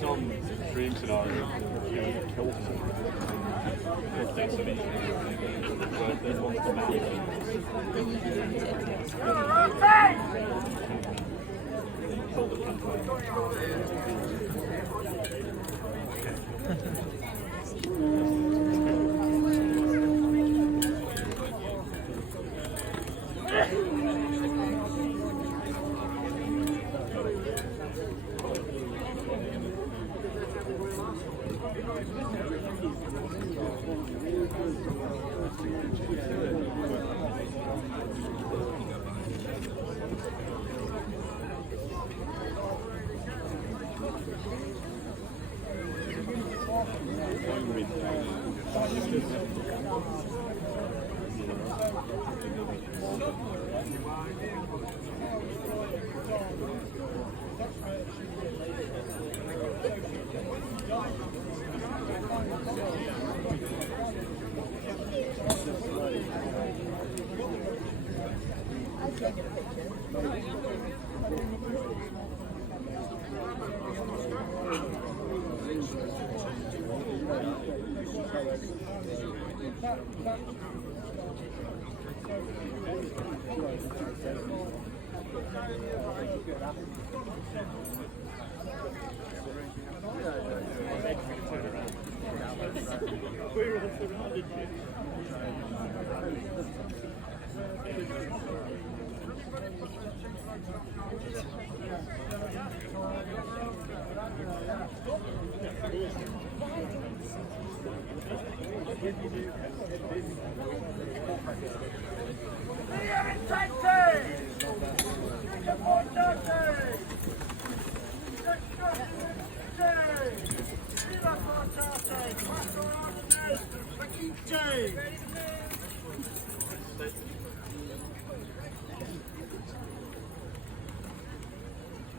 some dream scenario, you know, kill someone. Or decimate but there's one to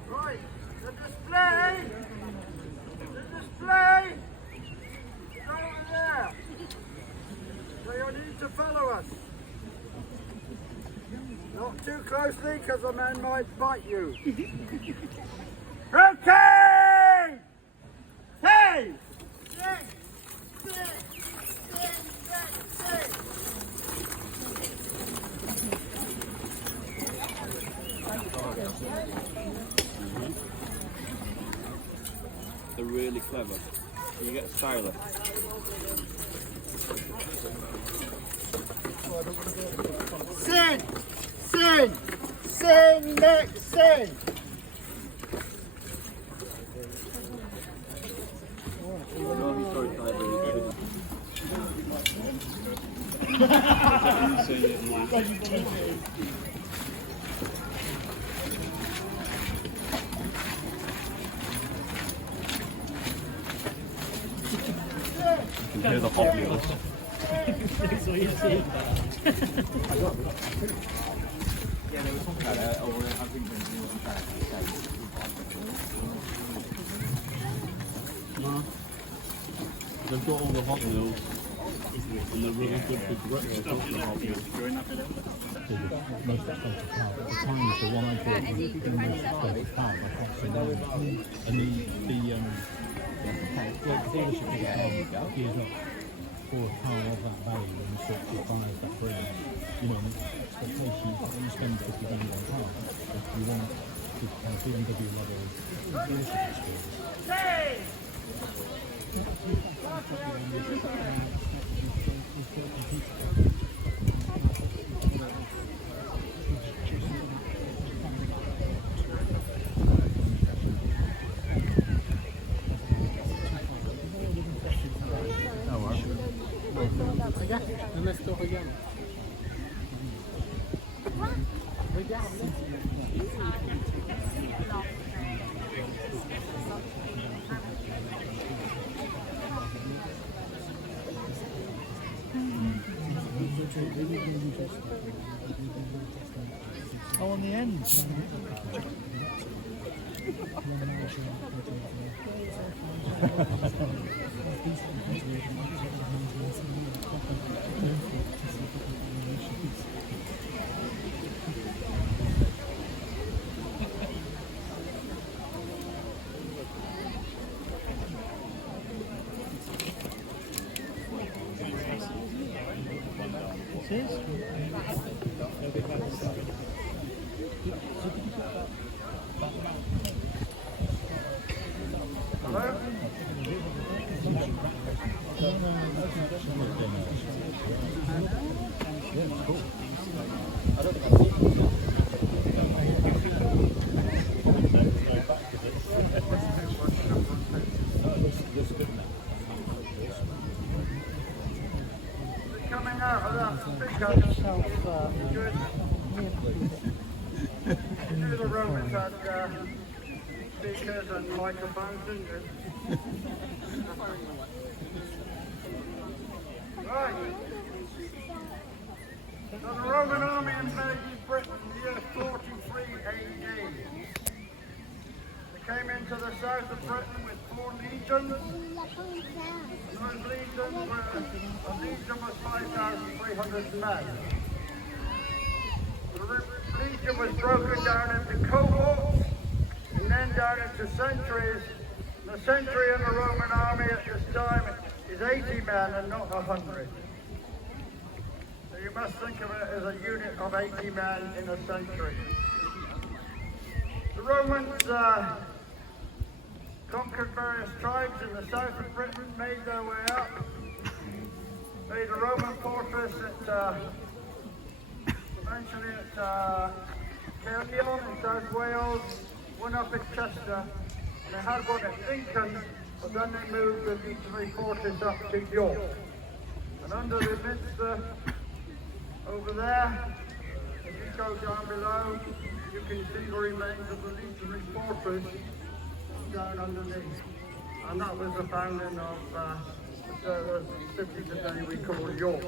Right, the display! Go over there! So you'll need to follow us. Not too closely because the man might bite you. Okay! Hey! They're really clever. You get a styler. Sin, next, sin. No, he's very clever. You can hear the Hot Wheels. They've got all the Hot Wheels and they're really good for stuff for the Hot Wheels. Most expensive car. At the time, the one I bought was the most expensive car. And the dealership gears up for a car of that value and sort of buys that brand. You know, expectation is that when you spend £50 on a car, if you want to kind of BMW level dealership experience. And let's go again. Oh, on the end. Cheers. Hello? Coming out of that speaker. Good. You knew the Romans had speakers and microphones, didn't you? Right. So the Roman army invaded Britain in the year 43 AD. They came into the south of Britain with 4 legions. Those legions were, a legion was 5,300 men. The legion was broken down into cohorts and then down into centuries. The century in the Roman army at this time is 80 men and not 100. So you must think of it as a unit of 80 men in a century. The Romans conquered various tribes in the south of Britain, made their way up, made a Roman fortress eventually at Caerleon in South Wales, one up at Chester, and they had one at Lincoln, but then they moved the legionary fortress up to York. And under the minster over there, if you go down below, you can see the remains of the legionary fortress down underneath. And that was the founding of the city today we call York.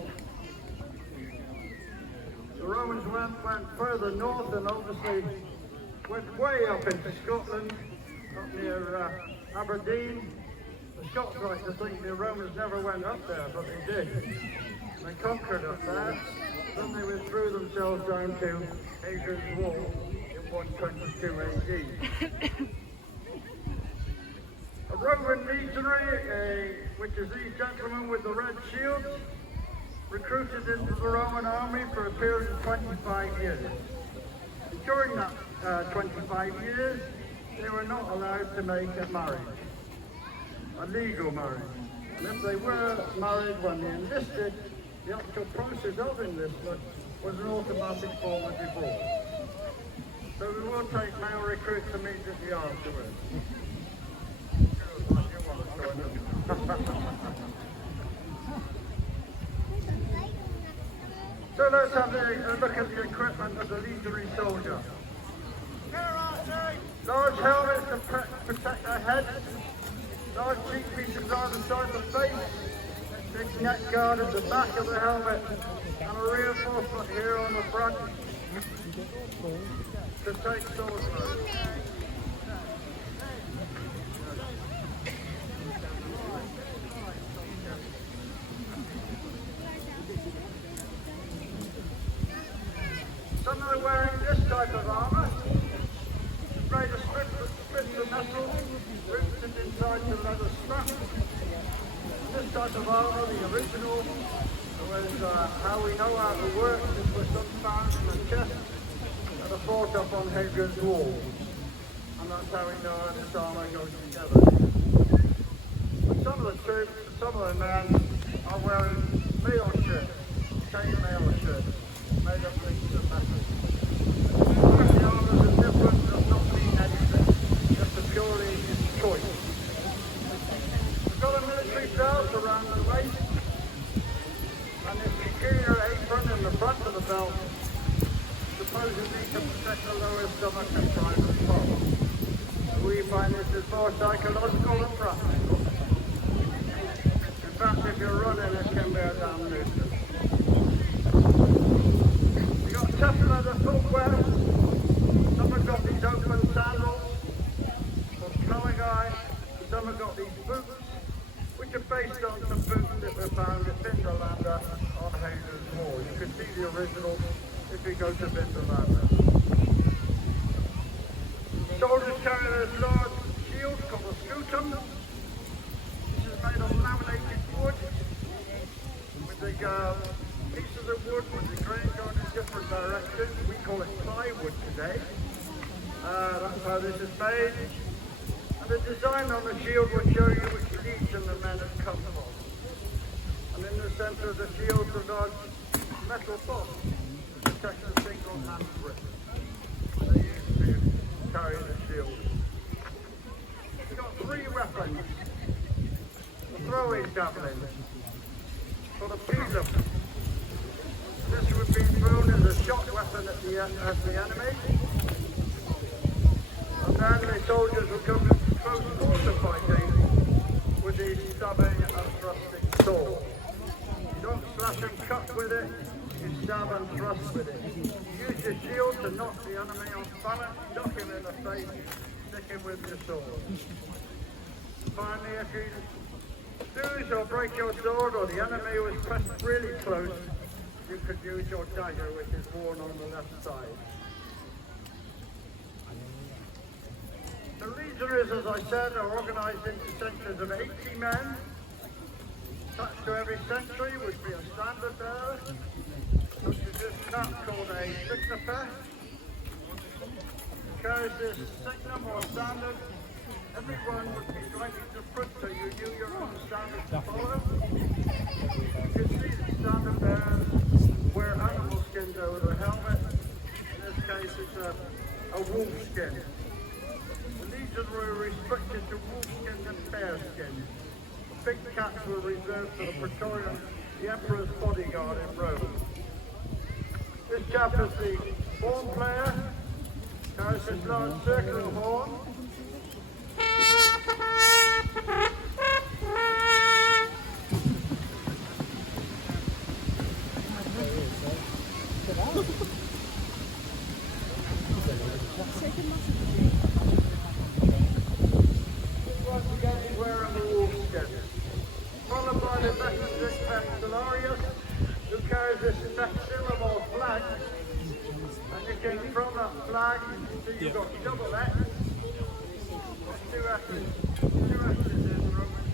The Romans went further north and obviously went way up into Scotland, up near Aberdeen. The Scots like to think the Romans never went up there, but they did. They conquered up there, then they withdrew themselves down to Hadrian's Wall in 122 AD. A Roman legionary, which is these gentlemen with the red shields, recruited into the Roman army for a period of 25 years. During that 25 years, they were not allowed to make a marriage, a legal marriage. And if they were married when they enlisted, the actual process of enlistment was an automatic form of divorce. So we will take male recruits immediately afterwards. So let's have a look at the equipment of the legionary soldier. Large helmets to protect their heads, large cheek pieces either side of the face, big neck guard at the back of the helmet, and a reinforcement here on the front to take sword throws. Some are wearing this type of armour. It's made of strips of metal, riveted inside the leather strap. This type of armour, the original, was how we know how it works. This was some found in the chest and a fort up on Hadrian's Wall. And that's how we know how this armour goes together. But some of the troops, some of the men are wearing mail shirts, chainmail shirts, made up things of metal. The armours are different, does not mean anything, just a purely choice. We've got a military belt around the waist, and this peculiar apron in the front of the belt, supposedly to protect the lower stomach and private parts. We find this is more psychological than practical. In fact, if you're running, it can be a damn nuisance. We've got tough leather footwear. Some have got these open sandals from Calagai. Some have got these boots, which are based on some boots that were found at Vindolanda on Hadrian's Wall. You can see the original if you go to Vindolanda. Soldiers carry this large shield called a scutum. This is made of laminated wood with the pieces of wood with the grain going in different directions. We call it plywood today. That's how this is made. And the design on the shield will show you which legion the men have come from. And in the centre of the shield is a metal box to protect the single hand grip they use to carry the shield. We've got three weapons. The throwing javelin, for the pilum. This would be thrown as a shot weapon at the enemy. And then the soldiers would come to close quarter fighting with the stabbing and thrusting sword. You don't slash and cut with it, you stab and thrust with it. Use your shield to knock the enemy off balance, duck him in the face, stick him with your sword. Finally, if you lose or break your sword or the enemy was pressed really close, you could use your dagger, which is worn on the left side. The legionaries, as I said, are organised into centres of 80 men. Attached to every century would be a standard bearer, such as this cap called a signifer. Carries this signum or standard. Everyone would be driving to front, so you knew your own standard to follow. You can see the standard bearers wear animal skins over their helmet. In this case, it's a wolf skin. The legions were restricted to wolf skin and bear skin. The big caps were reserved for the Praetorian, the Emperor's bodyguard in Rome. This chap is the horn player. Carries this large circular horn. Once again, he's wearing the wolf skin. Followed by the Messenger Vexillarius, who carries this vexillum or flag. And you can, from that flag, you can see you've got double X. Two X's in Roman numerals.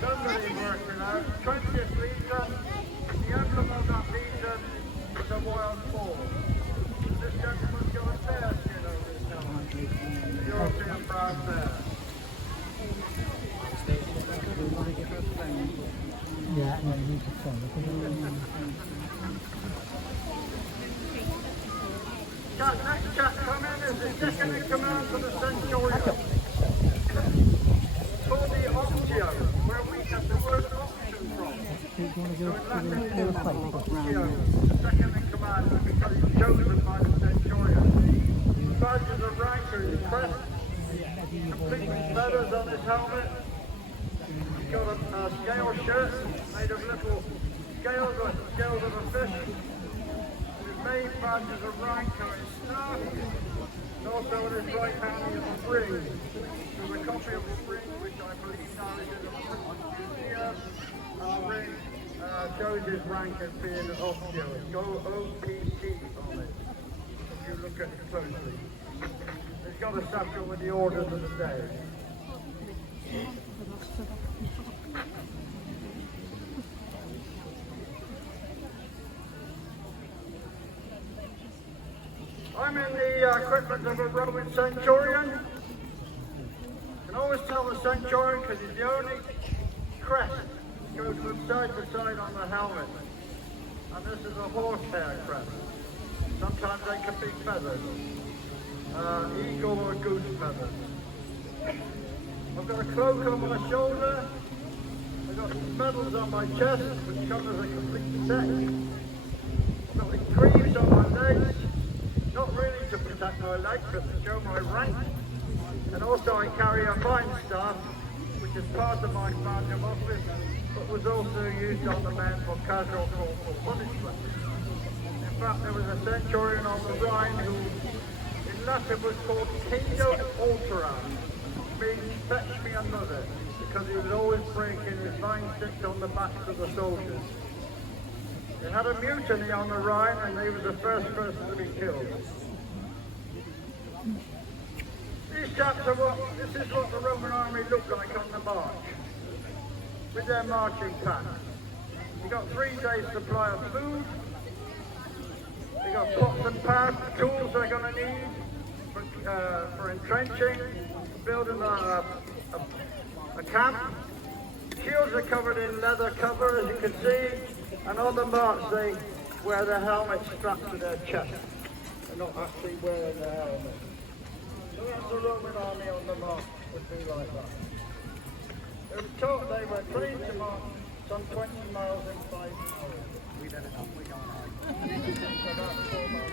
Somebody working out. 20th Legion. The emblem of that legion is a wild boar. This gentleman's got a bear skin over his helmet. The European brown bear. Yeah, no, you need to phone. Next chap come in is the second in command for the Centurion. Called the Optio, where we get the word option from. So in Latin, Optio, second in command, because he's chosen by the Centurion. His badges of rank are his crest, complete with feathers on his helmet. He's got a scale shirt made of little scales like the scales of a fish. His main badges of rank are his staff, and also in his right hand he has a ring. There's a copy of his ring, which I believe now is in the museum, and the ring shows his rank as being an Optio. It's got OPT on it, if you look at it closely. He's got a satchel with the orders of the day. I'm in the equipment of a Roman centurion. You can always tell the centurion because he's the only crest that goes from side to side on the helmet. And this is a horsehair crest. Sometimes they can be feathers. Eagle or goose feathers. I've got a cloak on my shoulder. I've got medals on my chest, which come as a complete set. I've got the greaves on my legs. Not really to protect my legs, but to show my rank. And also I carry a fine staff, which is part of my badge of office, but was also used on the men for casual corporal punishment. In fact, there was a centurion on the Rhine who, in Latin, was called Kingdom Alteram, which means fetch me another, because he would always break in his fine sticks on the backs of the soldiers. They had a mutiny on the Rhine and he was the first person to be killed. This is what the Roman army looked like on the march, with their marching pack. You got 3 days supply of food. You got pots and pans, tools they're going to need for entrenching, building a camp. Shields are covered in leather cover, as you can see, and on the march they wear their helmets strapped to their chest. They're not actually wearing their helmet. So that's the Roman army on the march, would be like that. They were taught they were trained to march some 20 miles in 5 hours. We did it up, we got on. So that's 4 miles.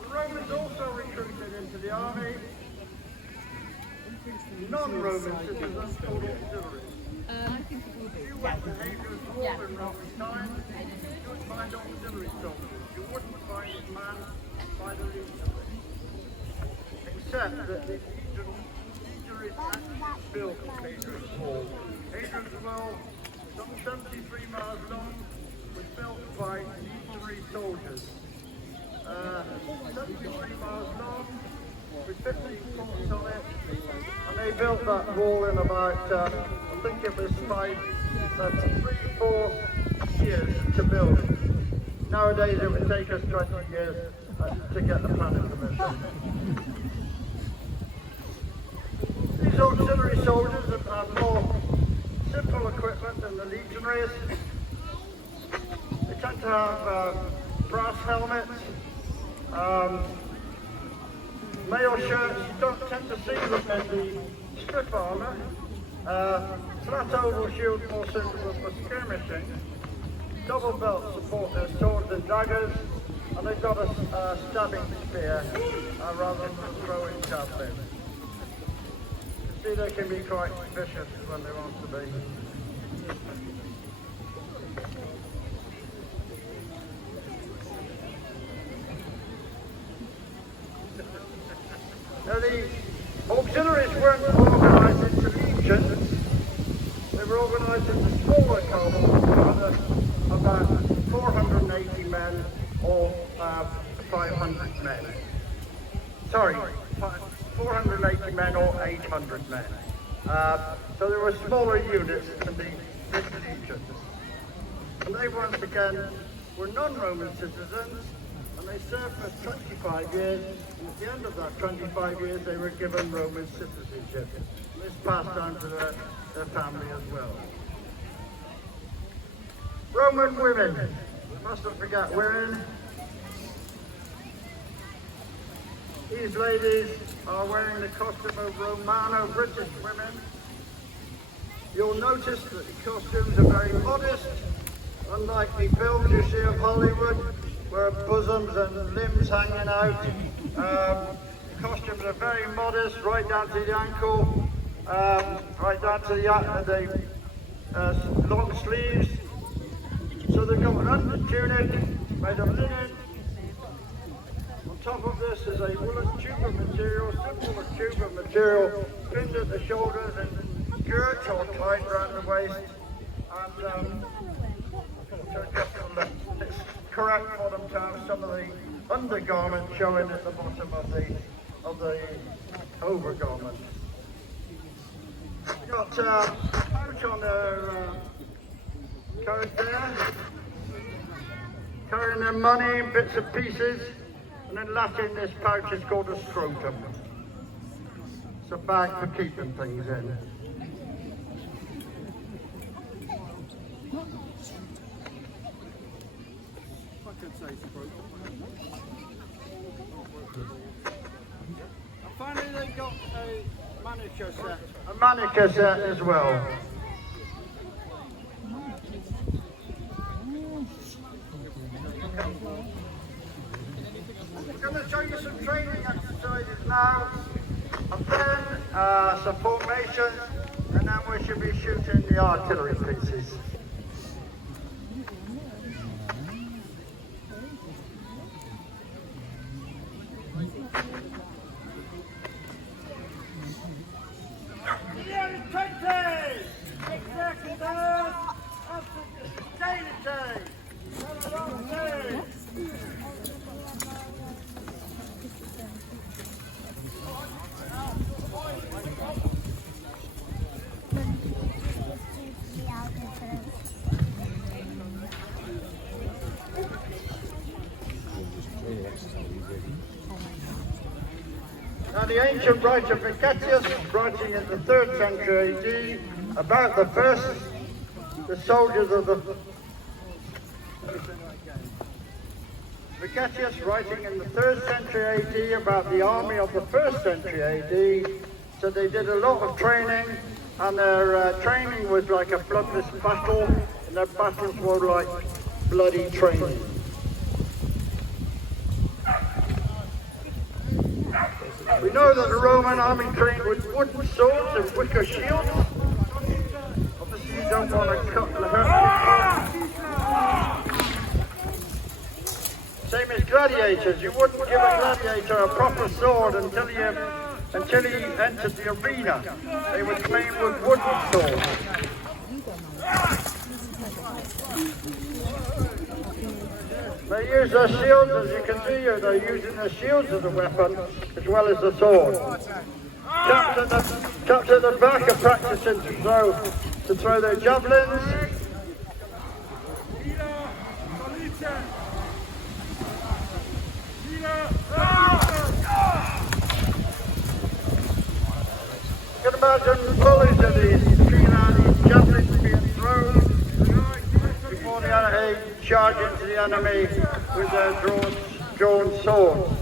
The Romans also recruited into the army non-Roman citizens called auxiliaries. You went to Hadrian's Wall in Roman times, you would find auxiliary soldiers. You wouldn't find a man by the legionary. Except that the legionaries actually built Hadrian's Wall. Hadrian's Wall, some 73 miles long, was built by legionary soldiers. 73 miles long, with 15 forts on it, and they built that wall in about, I think it was 3-4 years to build it. Nowadays it would take us 20 years to get the planning permission. These auxiliary soldiers have more simple equipment than the legionaries. They tend to have brass helmets, mail shirts. You don't tend to see them in the strip armour. Flat oval shield more suitable for skirmishing. Double belts support their swords and daggers, and they've got a stabbing spear rather than throwing javelin. You see, they can be quite vicious when they want to be. Now the auxiliaries weren't organised into legions, they were organised into smaller cohorts, about 480 men or 500 men. Sorry, 480 men or 800 men. So there were smaller units than the legions. And they once again were non-Roman citizens, and they served for 25 years, and at the end of that 25 years they were given Roman citizenship. And this passed down to their family as well. Roman women, mustn't forget women. These ladies are wearing the costume of Romano-British women. You'll notice that the costumes are very modest, unlike the films you see of Hollywood, where bosoms and limbs hanging out. The costumes are very modest, right down to the ankle, right down to the long sleeves. So they've got an under tunic made of linen. On top of this is a woolen tuber material, simple tuber material, pinned at the shoulders and girt or tied around the waist. And so it's correct for them to have some of the undergarment showing at the bottom of the overgarment. Got a pouch on their coat there, carrying their money in bits and pieces, and in Latin this pouch is called a scrotum. It's a bag for keeping things in. And finally they got a manicure set. A manicure set as well. I'm going to show you some training exercises now, and then some formations, and then we should be shooting the artillery pieces. Yeah, 20! 6 seconds. the ancient writer Vegetius, writing in the 3rd century AD, about the soldiers of the... Vegetius, writing in the 3rd century AD about the army of the 1st century AD, so they did a lot of training, and their training was like a bloodless battle, and their battles were like bloody training. We know that the Roman army trained with wooden swords and wicker shields. Obviously you don't want to cut the hurt. Same as gladiators, you wouldn't give a gladiator a proper sword until he entered the arena. They were trained with wooden swords. They use their shields, as you can see here, they're using their shields as a weapon, as well as the sword. Chaps at the back are practicing to throw their javelins. You can imagine volleys of these javelins being thrown before they charge into the enemy with their drawn swords.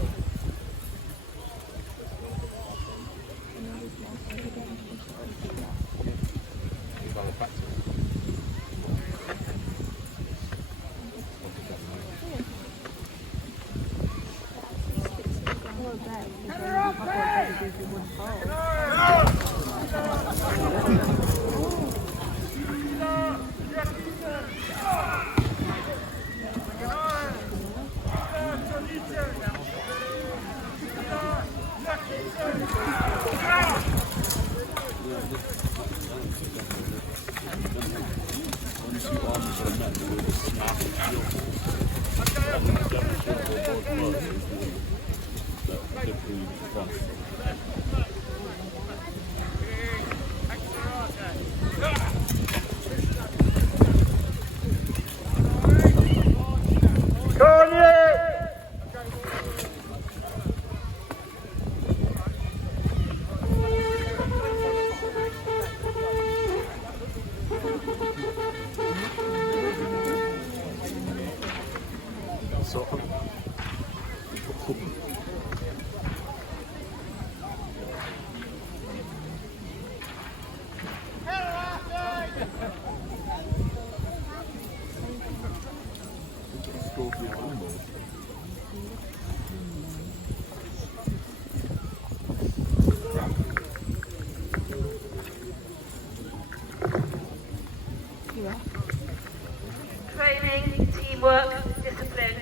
Training, teamwork, discipline,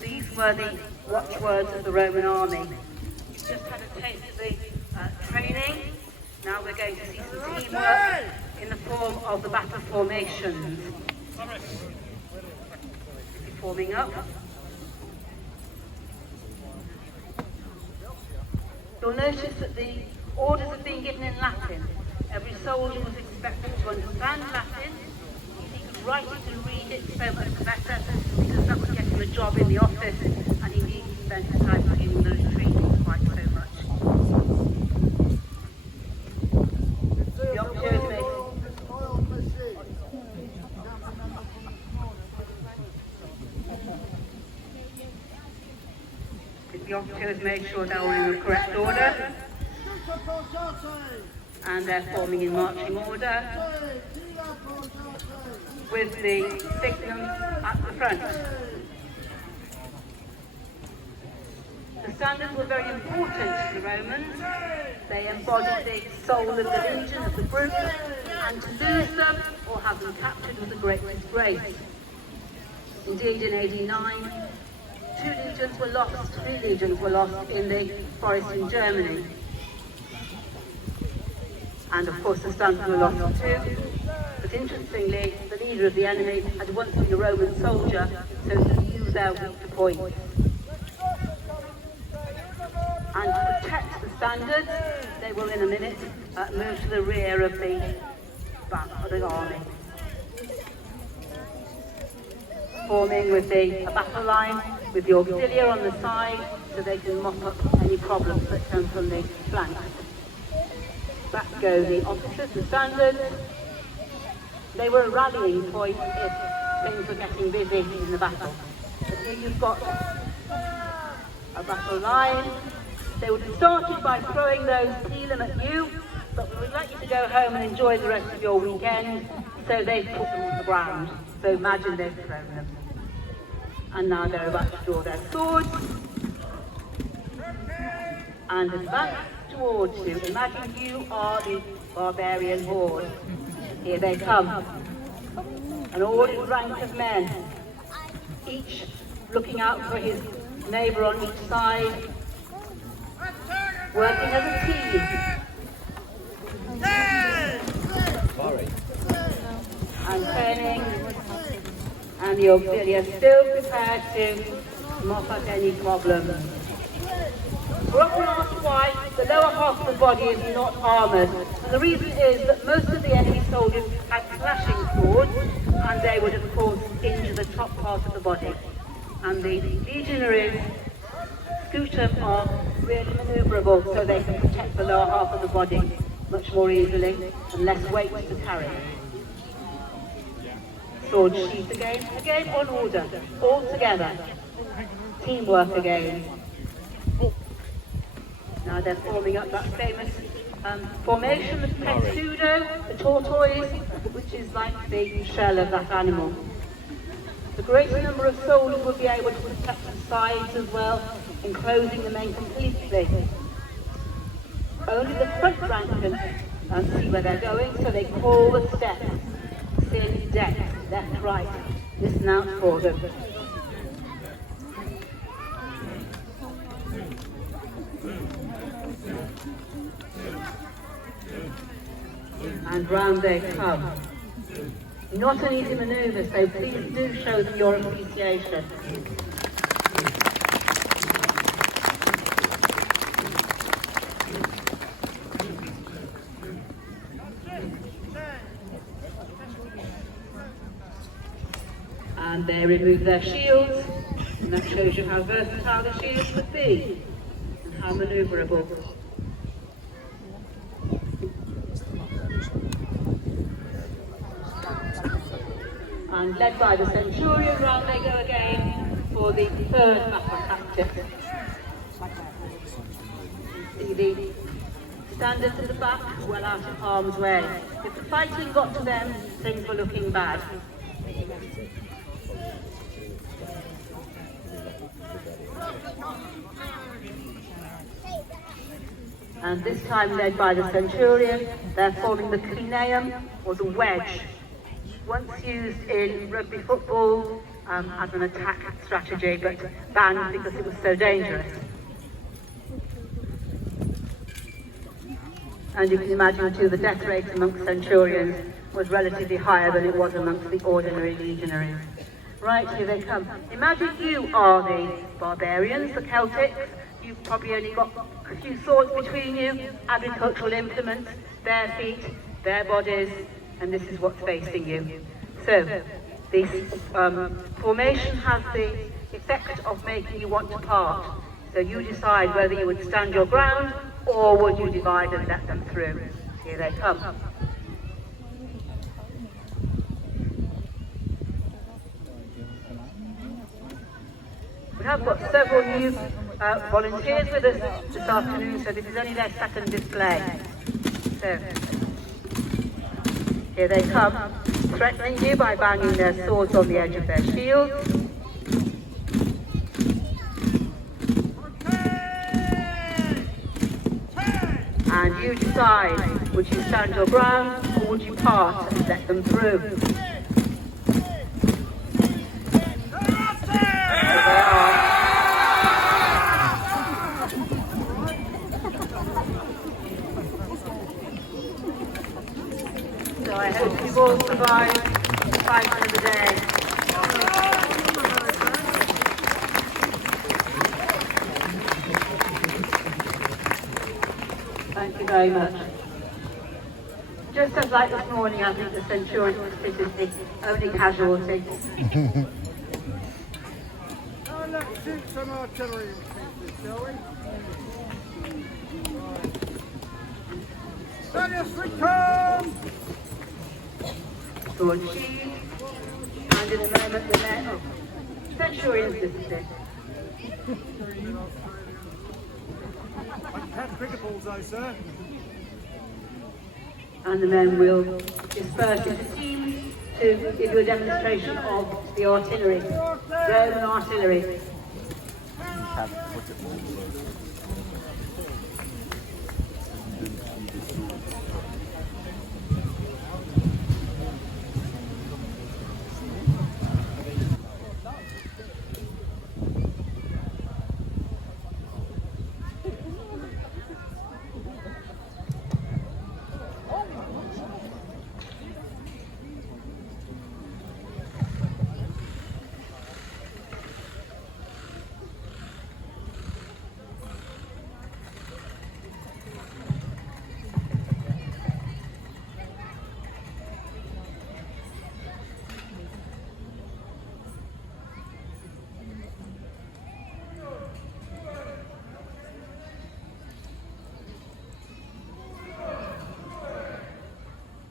these were the watchwords of the Roman army. You've just had a taste of the training. Now we're going to see some teamwork in the form of the battle formations. Forming up. You'll notice that the orders have been given in Latin. Every soldier was expected to understand Latin. If he could write it and read it, so much the better, because that would get him a job in the office, and he needed to spend his time doing military quite so much. The officers made sure they were in the correct order, and they're forming in marching order with the signum at the front. The standards were very important to the Romans. They embodied the soul of the legion, of the group, and to lose them or have them captured was a great disgrace. Indeed, in AD 9, 2 legions were lost, 3 legions were lost in the forest in Germany. And of course the standards were lost too. But interestingly, the leader of the enemy had once been a Roman soldier, so he knew their weak point. And to protect the standards, they will in a minute move to the rear of the army. Forming with a battle line, with the auxiliary on the side, so they can mop up any problems that come from the flanks. Back go the officers, the standards. They were a rallying point if things were getting busy in the battle. But here you've got a battle line. They would have started by throwing those peeling at you, but we would like you to go home and enjoy the rest of your weekend, so they've put them on the ground. So imagine they've thrown them. And now they're about to draw their swords and advance towards you. Imagine you are the barbarian horde. Here they come. An ordered rank of men, each looking out for his neighbour on each side, working as a team. And turning, and the auxiliary are still prepared to mop up any problem. For up to last white, the lower half of the body is not armoured, and the reason is that most of the enemy soldiers had slashing swords, and they would of course injure the top part of the body. And the legionaries, scutum, are really manoeuvrable, so they can protect the lower half of the body much more easily and less weight to carry. Sword sheath again on order, all together. Teamwork again. Now they're forming up that famous formation, the pseudo, the tortoise, which is like the shell of that animal. The greater number of soldiers will be able to protect the sides as well, enclosing the men completely. Only the front rank can see where they're going, so they call the steps. In depth, left, right, listen out for them. And round they come. Not an easy manoeuvre, so please do show them your appreciation. And they remove their shields, and that shows you how versatile the shields could be, and how manoeuvrable. And led by the centurion, round they go again for the third battle tactic. See the standards at the back, well out of harm's way. If the fighting got to them, things were looking bad. And this time led by the centurion, they're forming the clineum, or the wedge, once used in rugby football as an attack strategy, but banned because it was so dangerous. And you can imagine too, the death rate amongst centurions was relatively higher than it was amongst the ordinary legionaries. Right, here they come. Imagine you are the barbarians, the Celtics. You've probably only got a few swords between you, agricultural implements, bare feet, bare bodies, and this is what's facing you. So, this formation has the effect of making you want to part. So you decide whether you would stand your ground or would you divide and let them through. Here they come. We have got several new volunteers with us this afternoon, so this is only their second display. So, here they come, threatening you by banging their swords on the edge of their shields. And you decide, would you stand your ground or would you part and let them through? There they are. So I hope you've all survived the fight of the day. Thank you very much. Just as like this morning, I think the centurion was the only casualty. Now let's shoot some artillery. Serious return! Sword sheathed, and in a moment the men of Centurions disappear. Ten cricket balls though, sir. And the men will disperse into teams to give you a demonstration of the artillery, Roman artillery.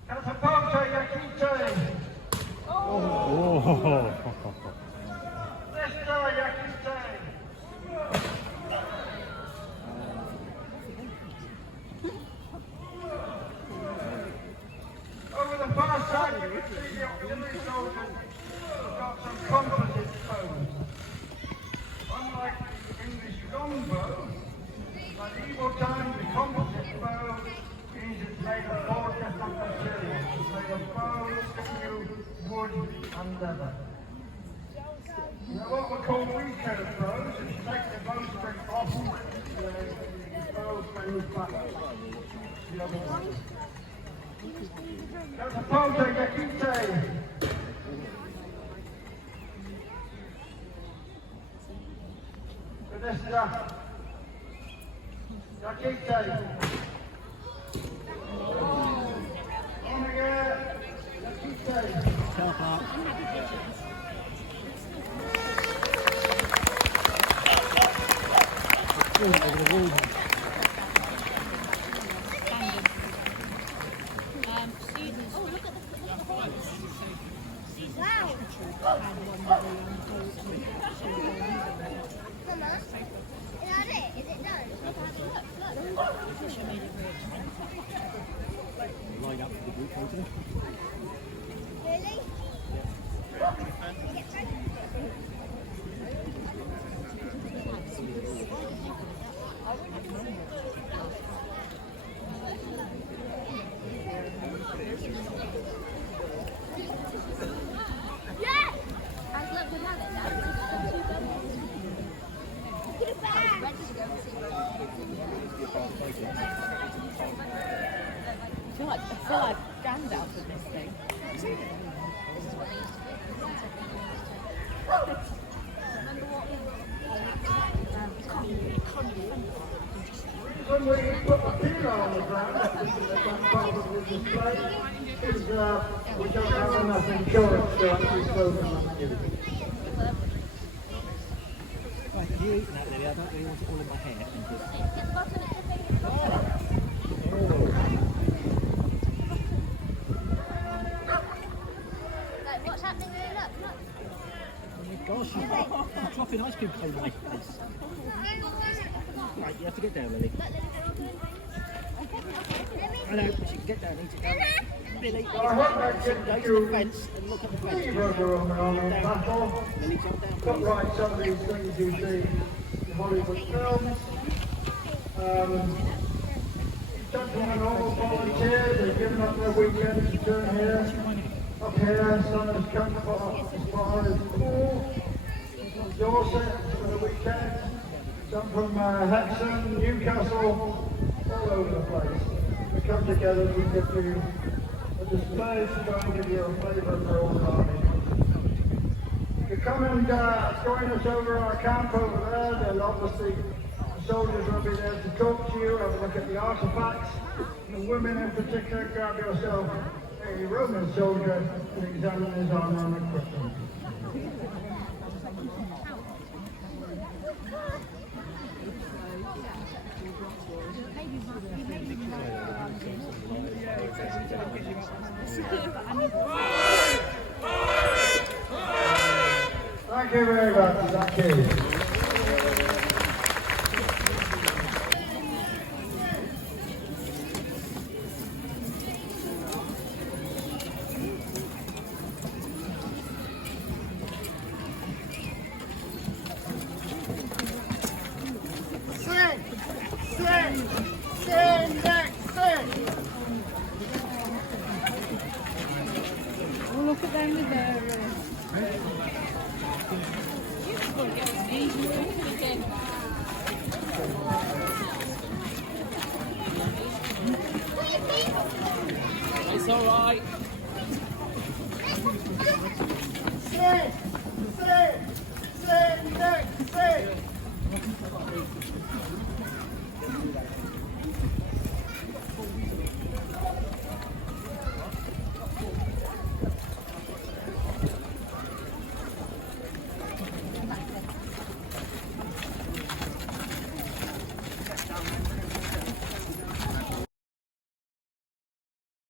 Catapulta Yakite! Oh. Mr. Yakite! Over the far side, you can see the auxiliary soldiers have got some composite bows. Unlike the English longbow, by medieval times the composite bow means it's made of four different materials. It's made of bone, sinew, wood and leather. Now what we call recurve bows is you take the bowstring off the bow manufactured. The other one. Catapulta Yakite! So this is Yakite! On again! Yakite! Line up for the group photo. Really? Yes! And look, we have it now. Put it back. I was ready to go and see I feel like Gandalf with this thing. When we put a pillar on the ground, that's part of the display, is we don't have enough insurance to actually close them up. Right, you eat that, Lily. I don't really want it all in my hair. what's happening there? Look. Oh my gosh, you're dropping ice cream over my face. Right, you have to get down, Lily. I know, but you can get down, eat it down. Lily, I hope that go gets to the you fence and look at the fence. further on the army battle. Lily, drop down, Put please. right some of these things you see in Hollywood films. Gentlemen, all volunteers, they've given up their weekends to turn here. Up here, sun has come as far as Poole, Dorset for the weekend. Some from Hexham, Newcastle, all over the place. We come together to give you a display to try and give you a flavour of the old army. You come and join us over our camp over there. There'll obviously, the soldiers will be there to talk to you, have a look at the artefacts. The women in particular, grab yourself a Roman soldier and examine his armour and equipment. Thank you very much. Thank you. Oh, look at them with their... It's all right. Sit.